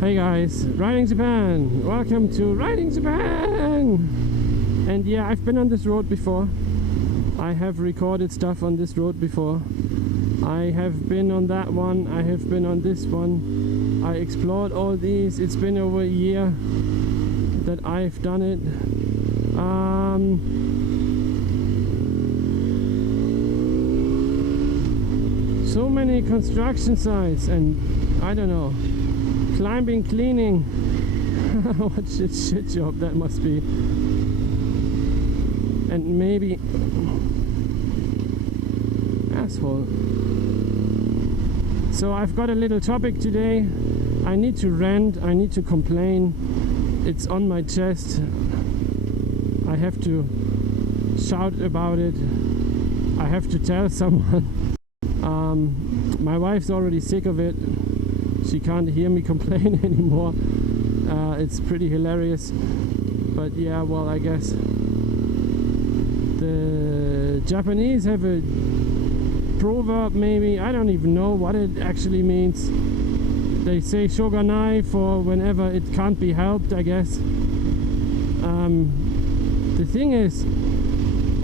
Hey guys, Riding Japan! Welcome to Riding Japan! And yeah, I've been on this road before. I have recorded stuff on this road before. I have been on that one, I have been on this one. I explored all these. It's been over a year that I've done it. So many construction sites and I don't know. Climbing, cleaning. What shit job that must be. And maybe asshole. So I've got a little topic today. I need to rant, I need to complain. It's on my chest. I have to shout about it. I have to tell someone. My wife's already sick of it. She can't hear me complain anymore. It's pretty hilarious. But yeah, well, I guess the Japanese have a proverb, maybe, I don't even know what it actually means. They say shoganai for whenever it can't be helped, I guess. The thing is,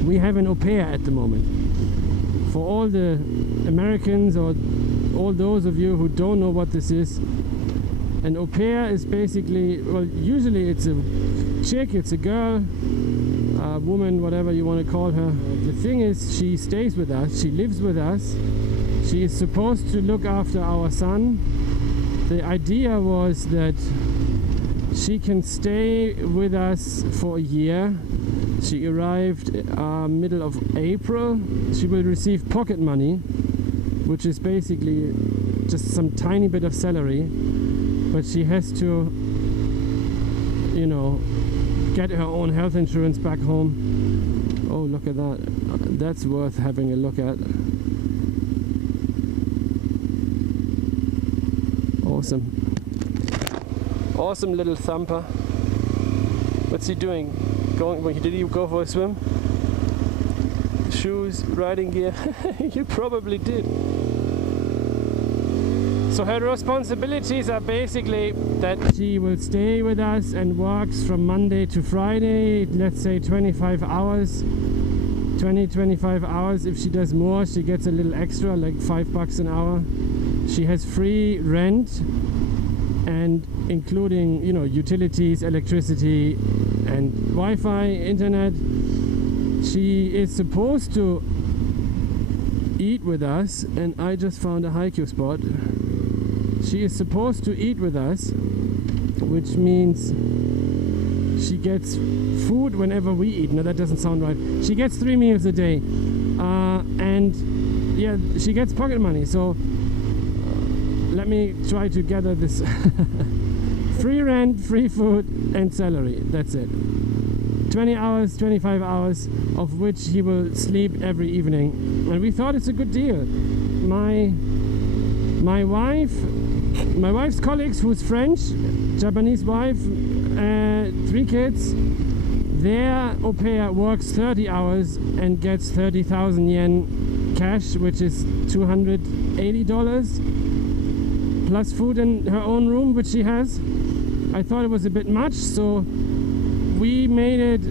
we have an Aupair at the moment. For all the Americans or all those of you who don't know what this is, an Aupair is basically, well, usually it's a chick, it's a girl, a woman, whatever you want to call her. The thing is, she stays with us, she lives with us, she is supposed to look after our son. The idea was that she can stay with us for a year. She arrived middle of April. She will receive pocket money, which is basically just some tiny bit of salary, but she has to, you know, get her own health insurance back home. Oh, look at that. That's worth having a look at. Awesome. Awesome little thumper. What's he doing? Did he go for a swim? Shoes, riding gear? You probably did. So her responsibilities are basically that she will stay with us and works from Monday to Friday, let's say 25 hours. 25 hours. If she does more, she gets a little extra, like $5 an hour. She has free rent, and including, you know, utilities, electricity and Wi-Fi, internet. She is supposed to eat with us, and I just found a haiku spot. She is supposed to eat with us, which means she gets food whenever we eat. No, that doesn't sound right. She gets 3 meals a day, and yeah, she gets pocket money. So let me try to gather this. Free rent, free food and salary, that's it. 20 hours, 25 hours, of which he will sleep every evening. And we thought it's a good deal. My wife's colleagues, who's French, Japanese wife, 3 kids, their au pair works 30 hours and gets 30,000 yen cash, which is $280, plus food in her own room, which she has. I thought it was a bit much, so we made it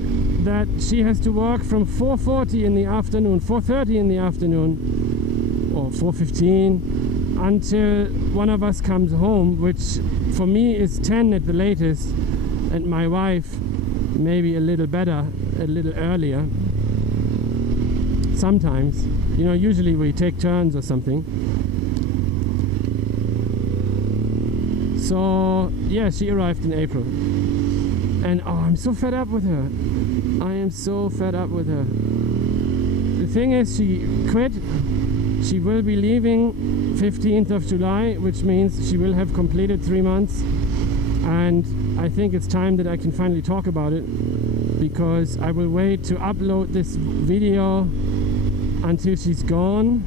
that she has to work from 4:40 in the afternoon, 4:30 in the afternoon, or 4:15, until one of us comes home, which for me is 10 at the latest, and my wife maybe a little better, a little earlier. Sometimes, you know, usually we take turns or something. So yeah, she arrived in April, and oh, I'm so fed up with her. I am so fed up with her. The thing is, she quit. She will be leaving 15th of July, which means she will have completed 3 months, and I think it's time that I can finally talk about it, because I will wait to upload this video until she's gone,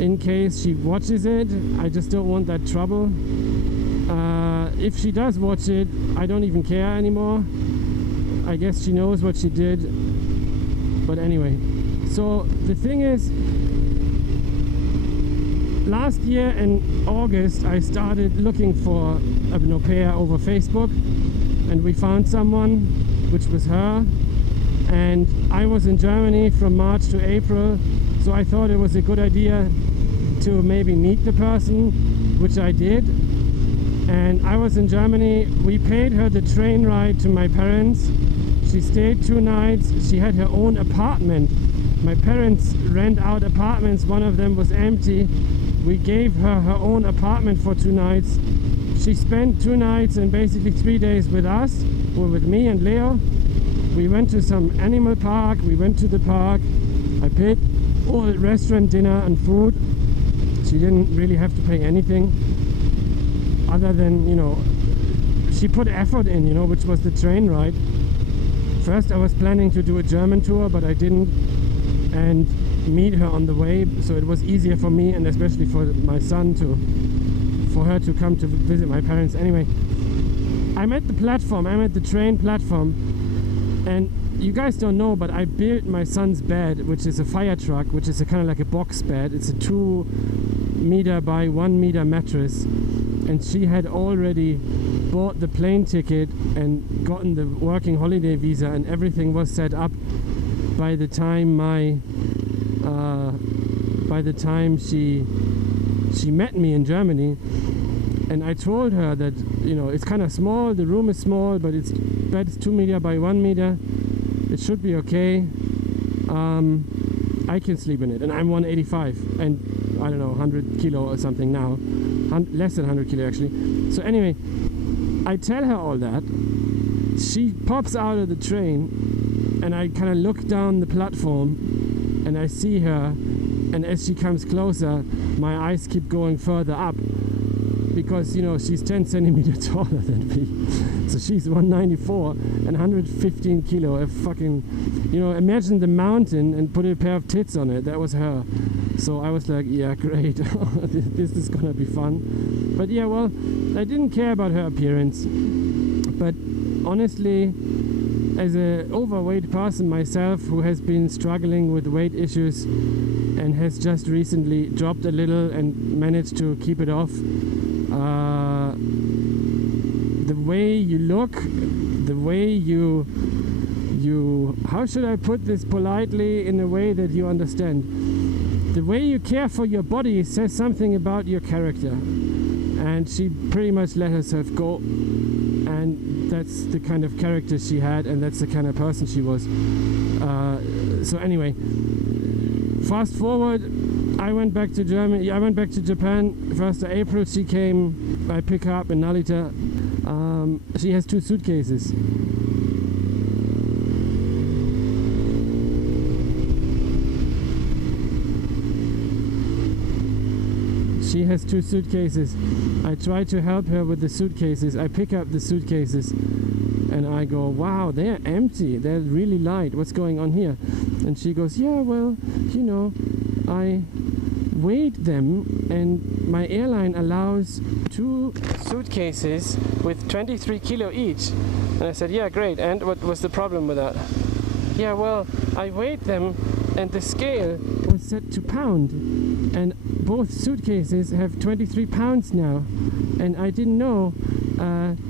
in case she watches it. I just don't want that trouble. If she does watch it, I don't even care anymore. I guess she knows what she did. But anyway, so the thing is, last year in August I started looking for an au pair over Facebook, and we found someone, which was her, and I was in Germany from March to April, so I thought it was a good idea to maybe meet the person, which I did. And I was in Germany. We paid her the train ride to my parents. She stayed 2 nights. She had her own apartment. My parents rent out apartments, one of them was empty. We gave her her own apartment for 2 nights. She spent 2 nights and basically 3 days with us, or with me and Leo. We went to some animal park, we went to the park. I paid all the restaurant dinner and food. She didn't really have to pay anything other than, you know, she put effort in, you know, which was the train ride. First I was planning to do a German tour, but I didn't, and meet her on the way, so it was easier for me and especially for my son for her to come to visit my parents. Anyway, I'm at the platform, I'm at the train platform, and you guys don't know, but I built my son's bed, which is a fire truck, which is a kind of like a box bed. It's a 2 meter by 1 meter mattress, and she had already bought the plane ticket and gotten the working holiday visa, and everything was set up by the time she met me in Germany. And I told her that, you know, it's kind of small, the room is small, but it's bed's 2 meter by 1 meter. It should be okay. I can sleep in it, and I'm 185 and I don't know, 100 kilo or something now, less than 100 kilo actually. So anyway, I tell her all that. She pops out of the train, and I kind of look down the platform and I see her, and as she comes closer my eyes keep going further up, because, you know, she's 10 centimeters taller than me. So she's 194 and 115 kilo. A fucking, you know, imagine the mountain and put a pair of tits on it. That was her. So I was like, yeah, great. This is gonna be fun. But yeah, well, I didn't care about her appearance. But honestly, as an overweight person myself who has been struggling with weight issues and has just recently dropped a little and managed to keep it off, the way you look, the way you how should I put this politely in a way that you understand? The way you care for your body says something about your character, and she pretty much let herself go, and that's the kind of character she had, and that's the kind of person she was. So anyway, fast forward, I went back to Germany. I went back to Japan 1st of April. She came. I pick her up in Narita. She has 2 suitcases. She has 2 suitcases. I try to help her with the suitcases. I pick up the suitcases and I go, wow, they're empty. They're really light. What's going on here? And she goes, yeah, well, you know, I weighed them and my airline allows 2 suitcases with 23 kilo each. And I said, yeah, great. And what was the problem with that? Yeah, well, I weighed them and the scale was set to pound, and both suitcases have 23 pounds now, and I didn't know,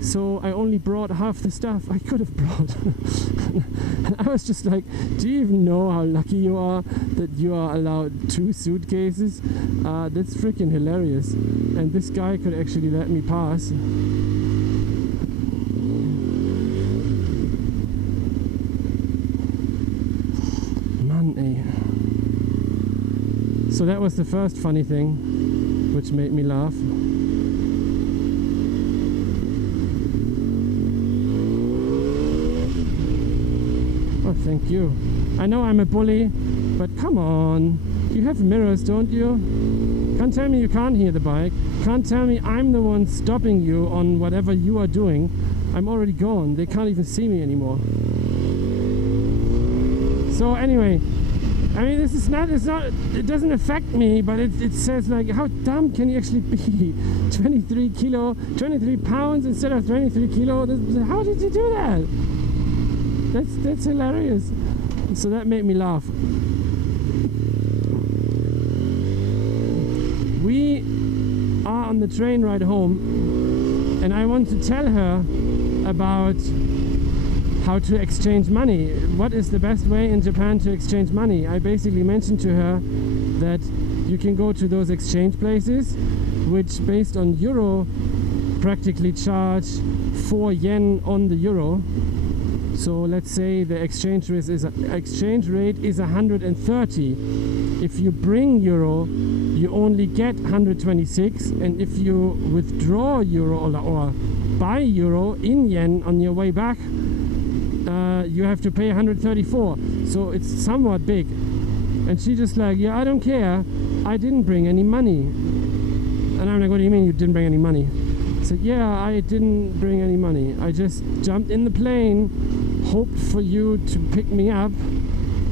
so I only brought half the stuff I could have brought. And I was just like, do you even know how lucky you are that you are allowed 2 suitcases? That's freaking hilarious. And this guy could actually let me pass. So that was the first funny thing, which made me laugh. Oh, thank you. I know I'm a bully, but come on. You have mirrors, don't you? Can't tell me you can't hear the bike. Can't tell me I'm the one stopping you on whatever you are doing. I'm already gone. They can't even see me anymore. So anyway, I mean, this is not, it doesn't affect me, but it says like, how dumb can you actually be? 23 kilo, 23 pounds instead of 23 kilo. How did you do that? That's hilarious. So that made me laugh. we are on the train ride home, and I want to tell her about how to exchange money. What is the best way in Japan to exchange money? I basically mentioned to her that you can go to those exchange places, which based on euro practically charge 4 yen on the euro. So let's say the exchange rate is 130. If you bring euro, you only get 126, and if you withdraw euro or buy euro in yen on your way back, you have to pay 134. So it's somewhat big. And she just like, yeah, I don't care, I didn't bring any money. And I'm like, what do you mean you didn't bring any money? I said, yeah, I didn't bring any money. I just jumped in the plane, hoped for you to pick me up,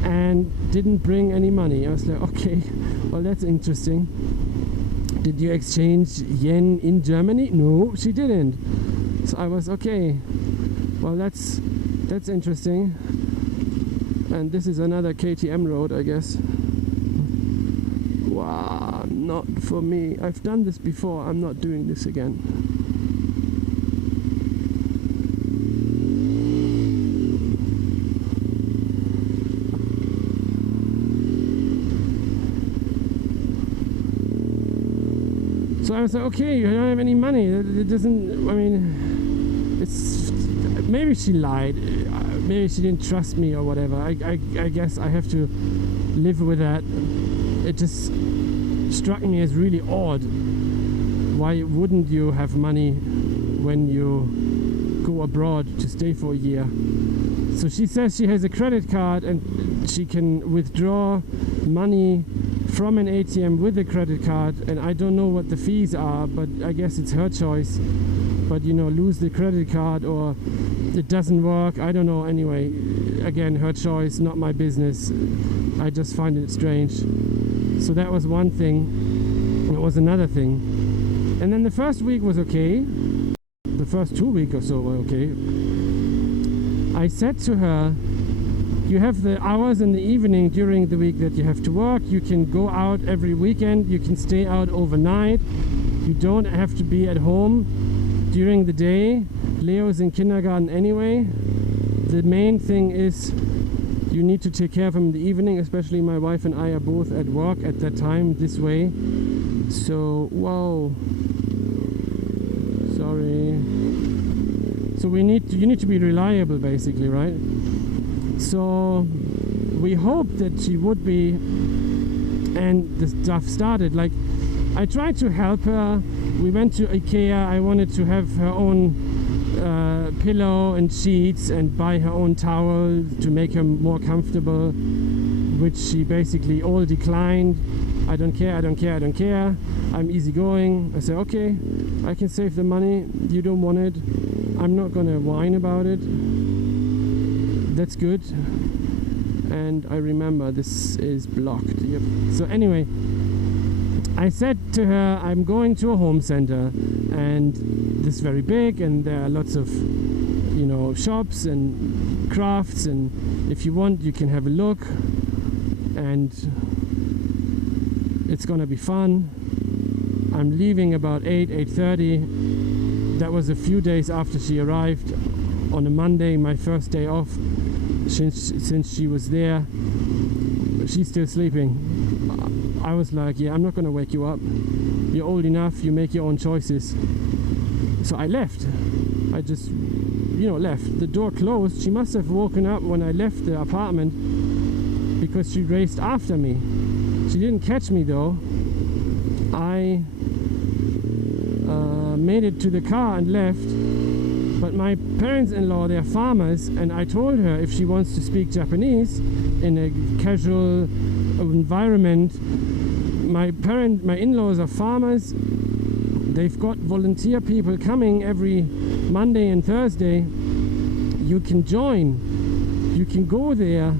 and didn't bring any money. I was like, okay, well, that's interesting. Did you exchange yen in Germany? No, she didn't. So I was, okay, well, that's interesting. And this is another KTM road, I guess. Wow, not for me. I've done this before, I'm not doing this again. So I was like, okay, you don't have any money. It doesn't, I mean, it's, maybe she lied. Maybe she didn't trust me or whatever. I guess I have to live with that. It just struck me as really odd. Why wouldn't you have money when you go abroad to stay for a year? So she says she has a credit card and she can withdraw money from an ATM with a credit card, and I don't know what the fees are, but I guess it's her choice. But you know, lose the credit card or it doesn't work, I don't know. Anyway, again, her choice, not my business. I just find it strange. So that was one thing. It was another thing. And then the first week was okay. The first 2 weeks or so were okay. I said to her, you have the hours in the evening during the week that you have to work. You can go out every weekend. You can stay out overnight. You don't have to be at home during the day. Leo's in kindergarten anyway. The main thing is you need to take care of him in the evening, especially my wife and I are both at work at that time this way. So, whoa. Sorry. So you need to be reliable basically, right? So we hoped that she would be, and the stuff started. Like, I tried to help her. We went to IKEA. I wanted to have her own pillow and sheets and buy her own towel to make her more comfortable, which she basically all declined. I don't care, I don't care, I don't care. I'm easygoing. I said, okay, I can save the money. You don't want it. I'm not gonna whine about it. That's good. And I remember this is blocked. Yep. So anyway, I said to her, I'm going to a home center, and this is very big, and there are lots of, you know, shops and crafts, and if you want, you can have a look, and it's gonna be fun. I'm leaving about 8:30. That was a few days after she arrived on a Monday, my first day off since she was there. She's still sleeping. I was like, yeah, I'm not gonna wake you up. You're old enough, you make your own choices. So I left. I just, you know, left. The door closed. She must have woken up when I left the apartment because she raced after me. She didn't catch me though. I made it to the car and left. But my parents-in-law, they're farmers, and I told her if she wants to speak Japanese in a casual environment. My in-laws are farmers. They've got volunteer people coming every Monday and Thursday. You can join. You can go there.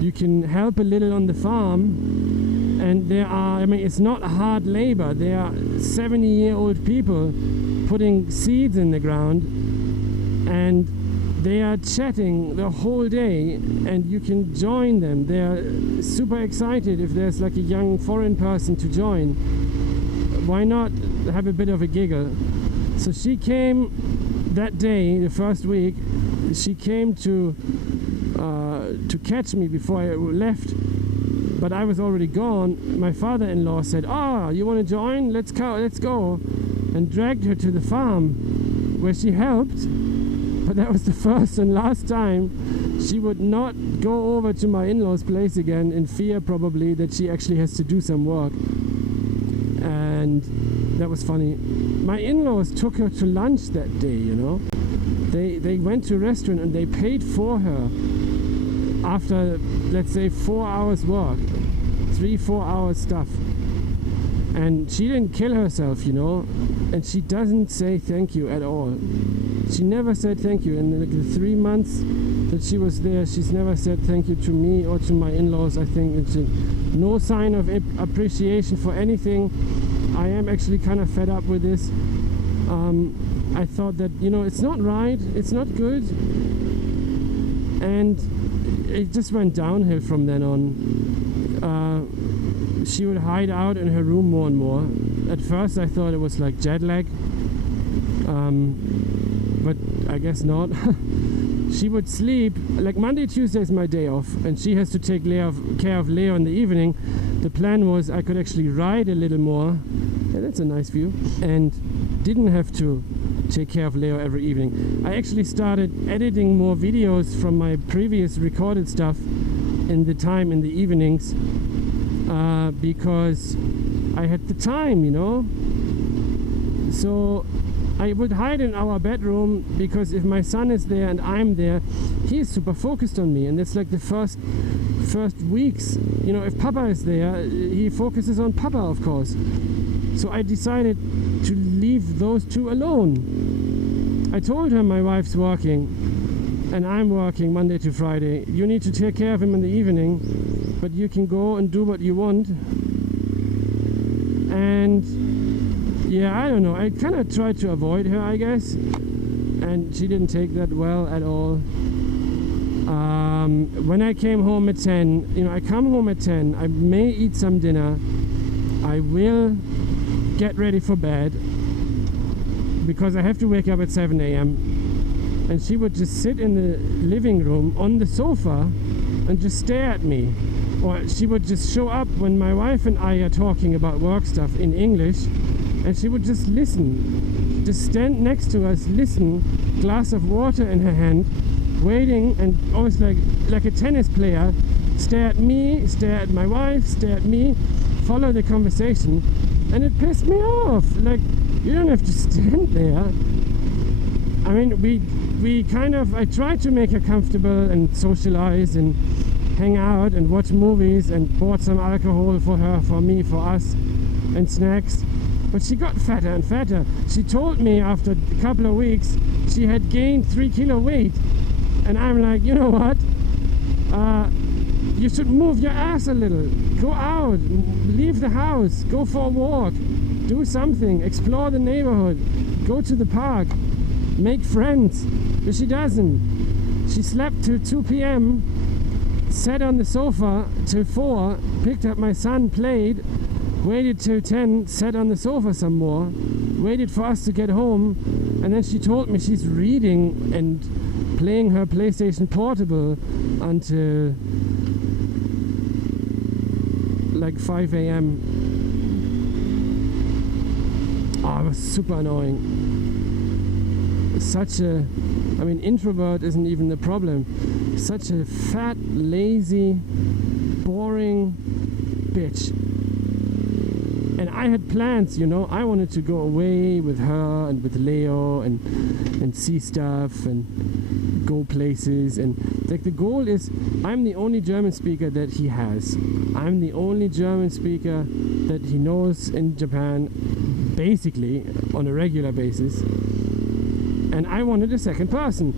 You can help a little on the farm. And there are, I mean, it's not hard labor. There are 70-year-old people putting seeds in the ground, and they are chatting the whole day, and you can join them. They are super excited if there's like a young foreign person to join. why not have a bit of a giggle? So she came that day, the first week, she came to catch me before I left, but I was already gone. My father-in-law said, "Oh, you want to join? Let's go," and dragged her to the farm, where she helped. But that was the first and last time. She would not go over to my in-laws' place again, in fear probably that she actually has to do some work. And that was funny. My in-laws took her to lunch that day, you know. They went to a restaurant and they paid for her after, let's say, 4 hours work, 3-4 hours stuff. And she didn't kill herself, you know, and she doesn't say thank you at all. She never said thank you. In the 3 months that she was there, she's never said thank you to me or to my in-laws. I think it's no sign of appreciation for anything. I am actually kind of fed up with this. I thought that, you know, it's not right, it's not good, and it just went downhill from then on. She would hide out in her room more and more. At first I thought it was like jet lag, but I guess not. She would sleep, like Monday, Tuesday is my day off, and she has to take care of Leo in the evening. The plan was I could actually ride a little more, yeah, that's a nice view, and didn't have to take care of Leo every evening. I actually started editing more videos from my previous recorded stuff in the evenings, because I had the time, you know. So I would hide in our bedroom, because if my son is there and I'm there, he is super focused on me, and that's like the first weeks, you know. If Papa is there, he focuses on Papa, of course. So I decided to leave those two alone. I told her my wife's working and I'm working Monday to Friday. You need to take care of him in the evening, but you can go and do what you want. And yeah, I don't know, I kind of tried to avoid her, I guess, and she didn't take that well at all. When I came home at 10, you know, I come home at 10, I may eat some dinner, I will get ready for bed, because I have to wake up at 7 a.m. and she would just sit in the living room on the sofa and just stare at me. Or she would just show up when my wife and I are talking about work stuff in English, and she would just listen, just stand next to us, listen, glass of water in her hand, waiting, and always like a tennis player, stare at me, stare at my wife, stare at me, follow the conversation. And it pissed me off. Like, you don't have to stand there. I mean, I tried to make her comfortable and socialize and hang out and watch movies, and bought some alcohol for her, for me, for us, and snacks. But she got fatter and fatter. She told me after a couple of weeks she had gained 3 kilo weight. And I'm like, you know what? You should move your ass a little. Go out, leave the house, go for a walk, do something, explore the neighborhood, go to the park, make friends. But she doesn't. She slept till 2 p.m, sat on the sofa till 4, picked up my son, played, waited till 10, sat on the sofa some more, waited for us to get home, and then she told me she's reading and playing her PlayStation Portable until like 5 a.m. Oh, it was super annoying. I mean, introvert isn't even the problem. Such a fat, lazy, boring bitch. And I had plans, you know. I wanted to go away with her and with Leo and see stuff and go places. And like, the goal is, I'm the only German speaker that he has. I'm the only German speaker that he knows in Japan, basically on a regular basis. And I wanted a second person,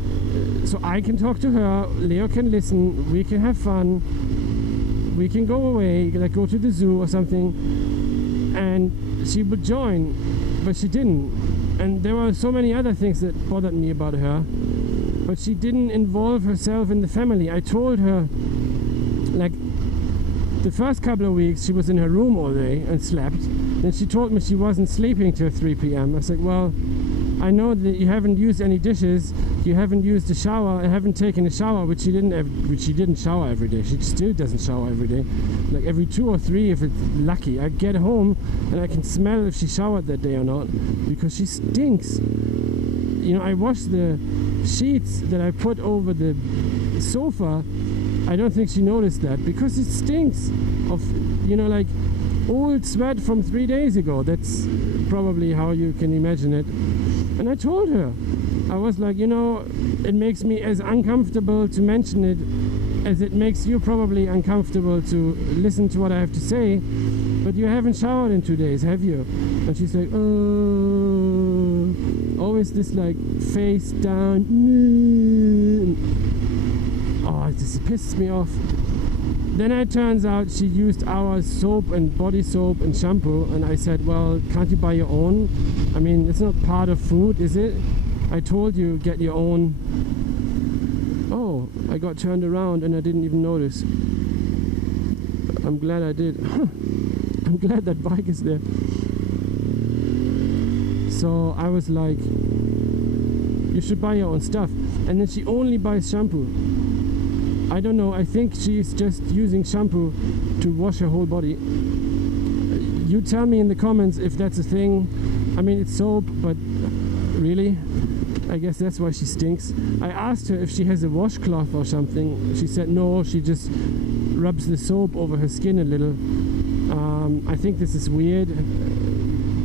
so I can talk to her, Leo can listen, we can have fun, we can go away, like go to the zoo or something, and she would join, but she didn't. And there were so many other things that bothered me about her, but she didn't involve herself in the family. I told her, like, the first couple of weeks she was in her room all day and slept. Then she told me she wasn't sleeping till 3 p.m. I said, well, I know that you haven't used any dishes, you haven't used a shower, I haven't taken a shower, which she didn't shower every day. She still doesn't shower every day. Like every 2 or 3 if it's lucky. I get home and I can smell if she showered that day or not, because she stinks. You know, I washed the sheets that I put over the sofa. I don't think she noticed that, because it stinks of, you know, like old sweat from 3 days ago. That's probably how you can imagine it. And I told her, I was like, you know, it makes me as uncomfortable to mention it as it makes you probably uncomfortable to listen to what I have to say, but you haven't showered in 2 days, have you? And she's like, oh, always this like face down. Oh, this pisses me off. Then it turns out she used our soap and body soap and shampoo, and I said, well, can't you buy your own? I mean, it's not part of food, is it? I told you, get your own. Oh, I got turned around and I didn't even notice. I'm glad I did. I'm glad that bike is there. So I was like, you should buy your own stuff. And then she only buys shampoo. I don't know, I think she's just using shampoo to wash her whole body. You tell me in the comments if that's a thing. I mean, it's soap, but really? I guess that's why she stinks. I asked her if she has a washcloth or something. She said no, she just rubs the soap over her skin a little. I think this is weird.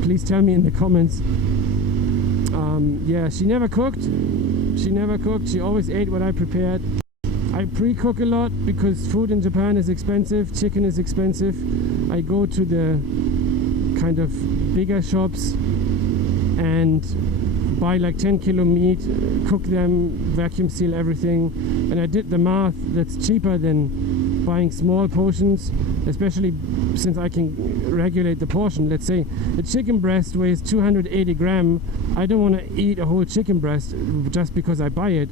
Please tell me in the comments. Yeah, she never cooked. She never cooked. She always ate what I prepared. I pre-cook a lot because food in Japan is expensive, chicken is expensive. I go to the kind of bigger shops and buy like 10 kilo meat, cook them, vacuum seal everything, and I did the math. That's cheaper than buying small portions, especially since I can regulate the portion. Let's say a chicken breast weighs 280 grams. I don't want to eat a whole chicken breast just because I buy it.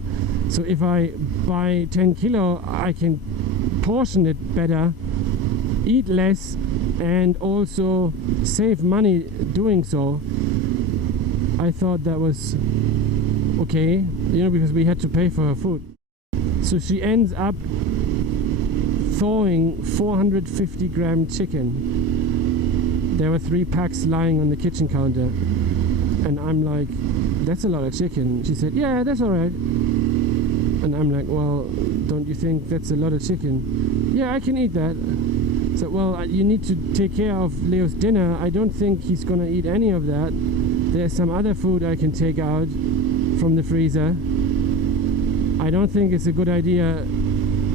So if I buy 10 kilo, I can portion it better, eat less, and also save money doing so. I thought that was okay, you know, because we had to pay for her food. So she ends up thawing 450 gram chicken. There were 3 packs lying on the kitchen counter. And I'm like, that's a lot of chicken. She said, yeah, that's all right. And I'm like, well, don't you think that's a lot of chicken? Yeah, I can eat that. So, well, you need to take care of Leo's dinner. I don't think he's gonna eat any of that. There's some other food I can take out from the freezer. I don't think it's a good idea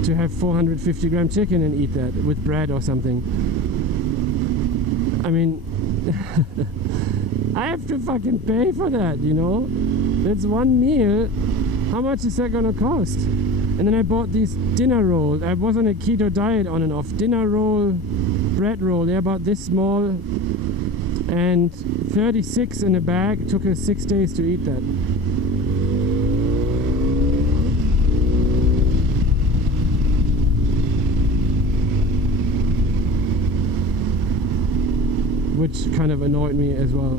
to have 450 gram chicken and eat that with bread or something. I mean, I have to fucking pay for that, you know? That's one meal. How much is that gonna cost? And then I bought these dinner rolls. I was on a keto diet on and off. Dinner roll, bread roll, they're about this small. And 36 in a bag. Took us 6 days to eat that. Which kind of annoyed me as well.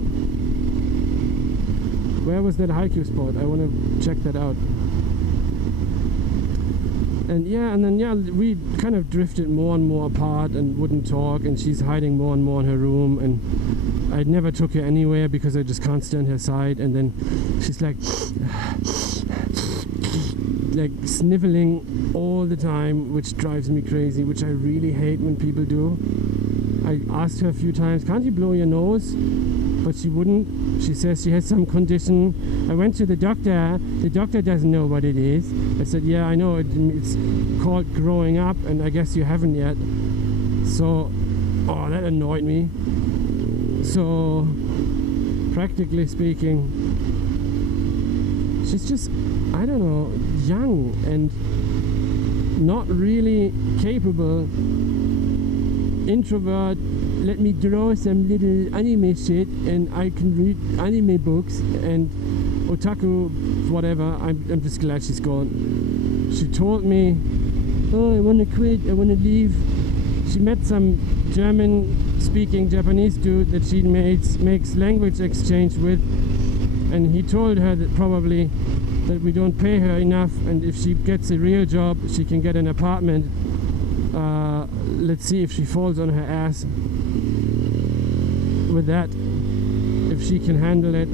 Where was that haiku spot? I want to check that out. And yeah, and then yeah, we kind of drifted more and more apart and wouldn't talk, and she's hiding more and more in her room, and I never took her anywhere because I just can't stand her side. And then she's like sniveling all the time, which drives me crazy, which I really hate when people do. I asked her a few times, can't you blow your nose? But she wouldn't. She says she has some condition. I went to the doctor doesn't know what it is. I said, yeah, I know, it's called growing up, and I guess you haven't yet. So, oh, that annoyed me. So, practically speaking, she's just, I don't know, young and not really capable. Introvert, let me draw some little anime shit and I can read anime books, and otaku, whatever. I'm just glad she's gone. She told me, oh, I want to quit, I want to leave. She met some German speaking Japanese dude that she makes language exchange with, and he told her that probably that we don't pay her enough, and if she gets a real job she can get an apartment. Let's see if she falls on her ass with that, if she can handle it.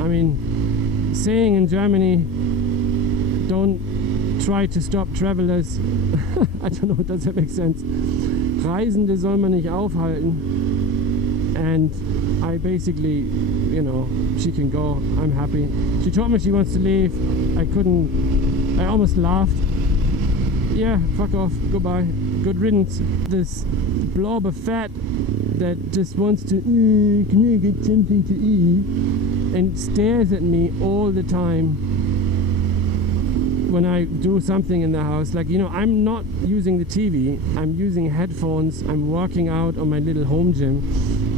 I mean, saying in Germany, don't try to stop travelers. I don't know, does that make sense? Reisende soll man nicht aufhalten. And I basically, you know, she can go. I'm happy. She told me she wants to leave. I almost laughed. Yeah, fuck off, goodbye, good riddance. This blob of fat that just wants to, can I get something to eat? And stares at me all the time when I do something in the house. Like, you know, I'm not using the TV, I'm using headphones, I'm working out on my little home gym,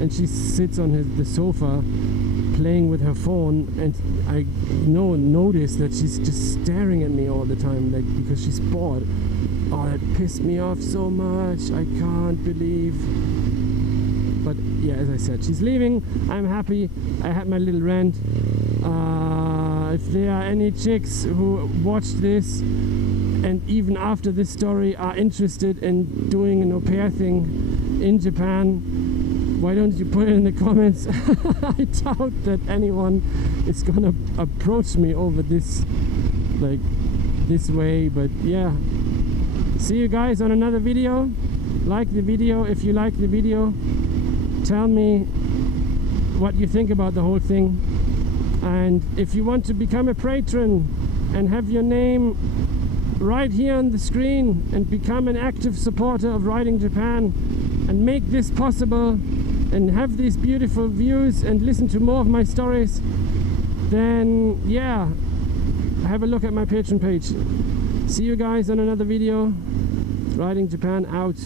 and she sits on the sofa playing with her phone, and I notice that she's just staring at me all the time, like, because she's bored. Oh, that pissed me off so much. I can't believe. But yeah, as I said, she's leaving. I'm happy. I had my little rant. If there are any chicks who watch this and even after this story are interested in doing an au pair thing in Japan, why don't you put it in the comments? I doubt that anyone is gonna approach me over this, like, this way, but yeah. See you guys on another video. Like the video if you like the video. Tell me what you think about the whole thing. And if you want to become a patron and have your name right here on the screen and become an active supporter of Riding Japan and make this possible and have these beautiful views and listen to more of my stories, then yeah, have a look at my Patreon page. See you guys on another video. Riding Japan out.